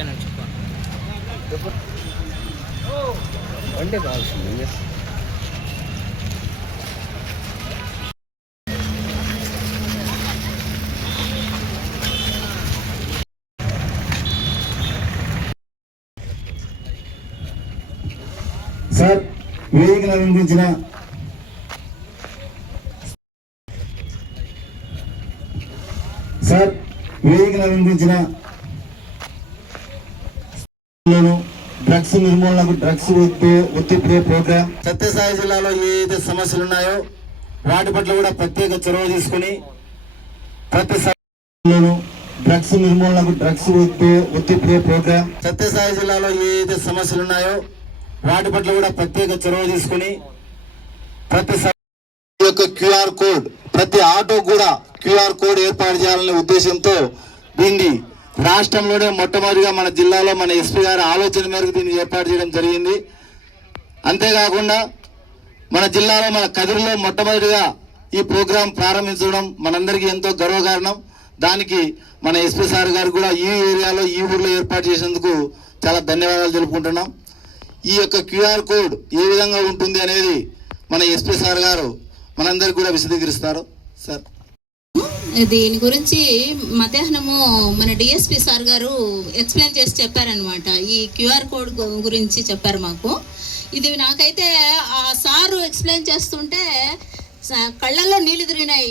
ఓకేనా చెప్పు అంటే కావాల్సింది సార్ వేదికను అలంకరించిన డ్రగ్స్ నిర్మూలనకు డ్రగ్స్ ఒత్తిడి ప్రోగ్రాం సత్యసాయి జిల్లాలో ఏదైతే సమస్యలు ఉన్నాయో వాటి పట్ల కూడా ప్రత్యేక చొరవ తీసుకుని ప్రతి డ్రగ్స్ నిర్మూలనకు డ్రగ్స్ ఒత్తిడి ప్రోగ్రాం సత్యసాయి జిల్లాలో ఏదైతే సమస్యలు ఉన్నాయో వాటి పట్ల కూడా ప్రత్యేక చొరవ తీసుకుని ప్రతి యొక్క క్యూఆర్ కోడ్ ప్రతి ఆటో కూడా క్యూఆర్ కోడ్ ఏర్పాటు చేయాలనే ఉద్దేశంతో దీన్ని రాష్ట్రంలోనే మొట్టమొదటిగా మన జిల్లాలో మన ఎస్పీ గారి ఆలోచన మేరకు దీన్ని ఏర్పాటు చేయడం జరిగింది. అంతేకాకుండా మన జిల్లాలో మన కదిరిలో మొట్టమొదటిగా ఈ ప్రోగ్రాం ప్రారంభించడం మనందరికీ ఎంతో గర్వకారణం. దానికి మన ఎస్పీ సార్ గారు కూడా ఈ ఏరియాలో ఈ ఊర్లో ఏర్పాటు చేసేందుకు చాలా ధన్యవాదాలు తెలుపుకుంటున్నాం. ఈ యొక్క క్యూఆర్ కోడ్ ఏ విధంగా ఉంటుంది అనేది మన ఎస్పీ సార్ గారు మనందరికి కూడా విశదీకరిస్తారు. సార్ దీని గురించి మధ్యాహ్నము మన డిఎస్పి సార్ గారు ఎక్స్ప్లెయిన్ చేసి చెప్పారనమాట. ఈ క్యూఆర్ కోడ్ గురించి చెప్పారు మాకు. ఇది నాకైతే ఆ సారు ఎక్స్ప్లెయిన్ చేస్తుంటే కళ్ళల్లో నీళ్లు తిరిగినాయి.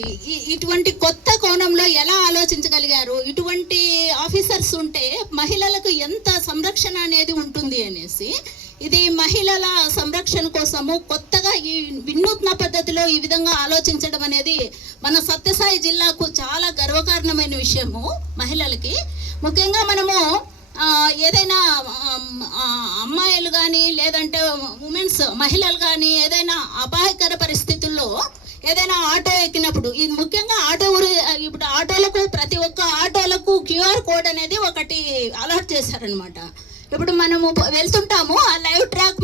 ఇటువంటి కొత్త కోణంలో ఎలా ఆలోచించగలిగారు, ఇటువంటి ఆఫీసర్స్ ఉంటే మహిళలకు ఎంత సంరక్షణ అనేది ఉంటుంది అనేసి. ఇది మహిళల సంరక్షణ కోసము కొత్తగా ఈ వినూత్న పద్ధతిలో ఈ విధంగా ఆలోచించడం అనేది మన సత్యసాయి జిల్లాకు చాలా గర్వకారణమైన విషయము. మహిళలకి ముఖ్యంగా మనము ఏదైనా అమ్మాయిలు కానీ లేదంటే ఉమెన్స్ మహిళలు కానీ ఏదైనా అపాయకర పరిస్థితుల్లో ఏదైనా ఆటో ఎక్కినప్పుడు, ఇది ముఖ్యంగా ఇప్పుడు ఆటోలకు ప్రతి ఒక్క ఆటోలకు క్యూఆర్ కోడ్ అనేది ఒకటి అలాట్ చేశారనమాట. ఇప్పుడు మనము వెళ్తుంటాము, ఆ లైవ్ ట్రాక్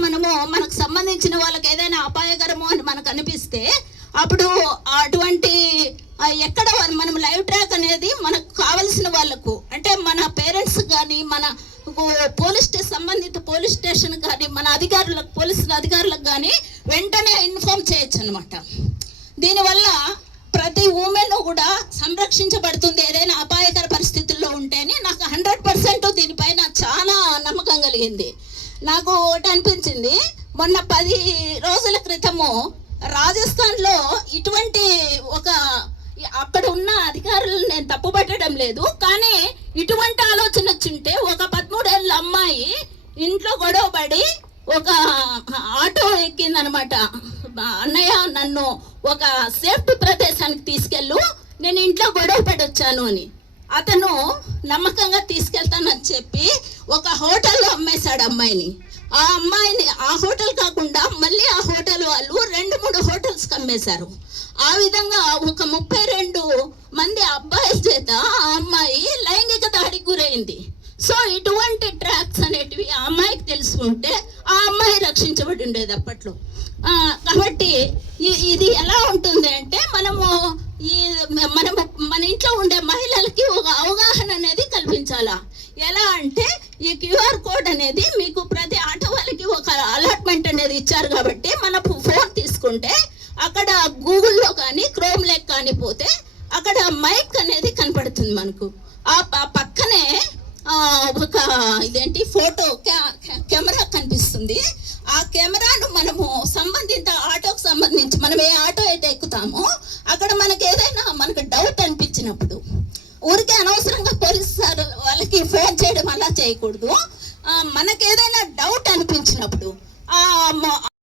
మనకు సంబంధించిన వాళ్ళకి ఏదైనా అపాయకరము అని మనకు అనిపిస్తే అప్పుడు అటువంటి ఎక్కడ మనం లైవ్ ట్రాక్ అనేది మనకు కావలసిన వాళ్ళకు, అంటే మన పేరెంట్స్ కానీ మన సంబంధిత పోలీస్ స్టేషన్ కానీ మన అధికారులకు పోలీసు అధికారులకు కానీ వెంటనే ఇన్ఫార్మ్ చేయొచ్చు అనమాట. దీనివల్ల ప్రతి ఉమెన్ కూడా సంరక్షించబడుతుంది ఏదైనా అపాయకర పరిస్థితుల్లో ఉంటేనే. నాకు 100% దీనిపైన చాలా నమ్మకం కలిగింది. నాకు ఒకటి అనిపించింది, మొన్న 10 రోజుల క్రితము రాజస్థాన్లో ఇటువంటి అక్కడ ఉన్న అధికారులు నేను తప్పుపట్టడం లేదు, కానీ ఇటువంటి ఆలోచన వచ్చింటే ఒక 13 ఏళ్ళ అమ్మాయి ఇంట్లో గొడవపడి ఒక ఆటో ఎక్కిందనమాట. అన్నయ్య నన్ను ఒక సేఫ్టీ ప్రదేశానికి తీసుకెళ్ళు, నేను ఇంట్లో గొడవ పడొచ్చాను అని. అతను నమ్మకంగా తీసుకెళ్తానని చెప్పి ఒక హోటల్లో అమ్మేశాడు అమ్మాయిని. ఆ అమ్మాయిని ఆ హోటల్ కాకుండా మళ్ళీ ఆ హోటల్ వాళ్ళు 2-3 హోటల్స్కి అమ్మేశారు. ఆ విధంగా ఒక 32 మంది అబ్బాయిల చేత ఆ అమ్మాయి లైంగిక దాడికి గురైంది. సో ఇటువంటి ట్రాక్స్ అనేటివి ఆ అమ్మాయికి తెలుసుకుంటే ఆ అమ్మాయి రక్షించబడి ఉండేది అప్పట్లో. కాబట్టి ఇది ఎలా ఉంటుంది అంటే మనము మన ఇంట్లో ఉండే మహిళలకి ఒక అవగాహన అనేది కల్పించాలా. ఎలా అంటే ఈ క్యూఆర్ కోడ్ అనేది మీకు ప్రతి ఆటో వాళ్ళకి ఒక అలాట్మెంట్ అనేది ఇచ్చారు కాబట్టి మన ఫోన్ తీసుకుంటే అక్కడ గూగుల్లో కానీ క్రోమ్లోకి కానీ పోతే అక్కడ మైక్ అనేది కనపడుతుంది మనకు. ఆ పక్కనే ఇదేంటి ఫోటో కెమెరా కనిపిస్తుంది. ఆ కెమెరాను మనము సంబంధిత ఆటోకు సంబంధించి మనం ఏ ఆటో అయితే ఎక్కుతామో అక్కడ మనకు డౌట్ అనిపించినప్పుడు ఊరికే అనవసరంగా పోలీసు వాళ్ళకి ఫోన్ చేయడం అలా చేయకూడదు. మనకేదైనా డౌట్ అనిపించినప్పుడు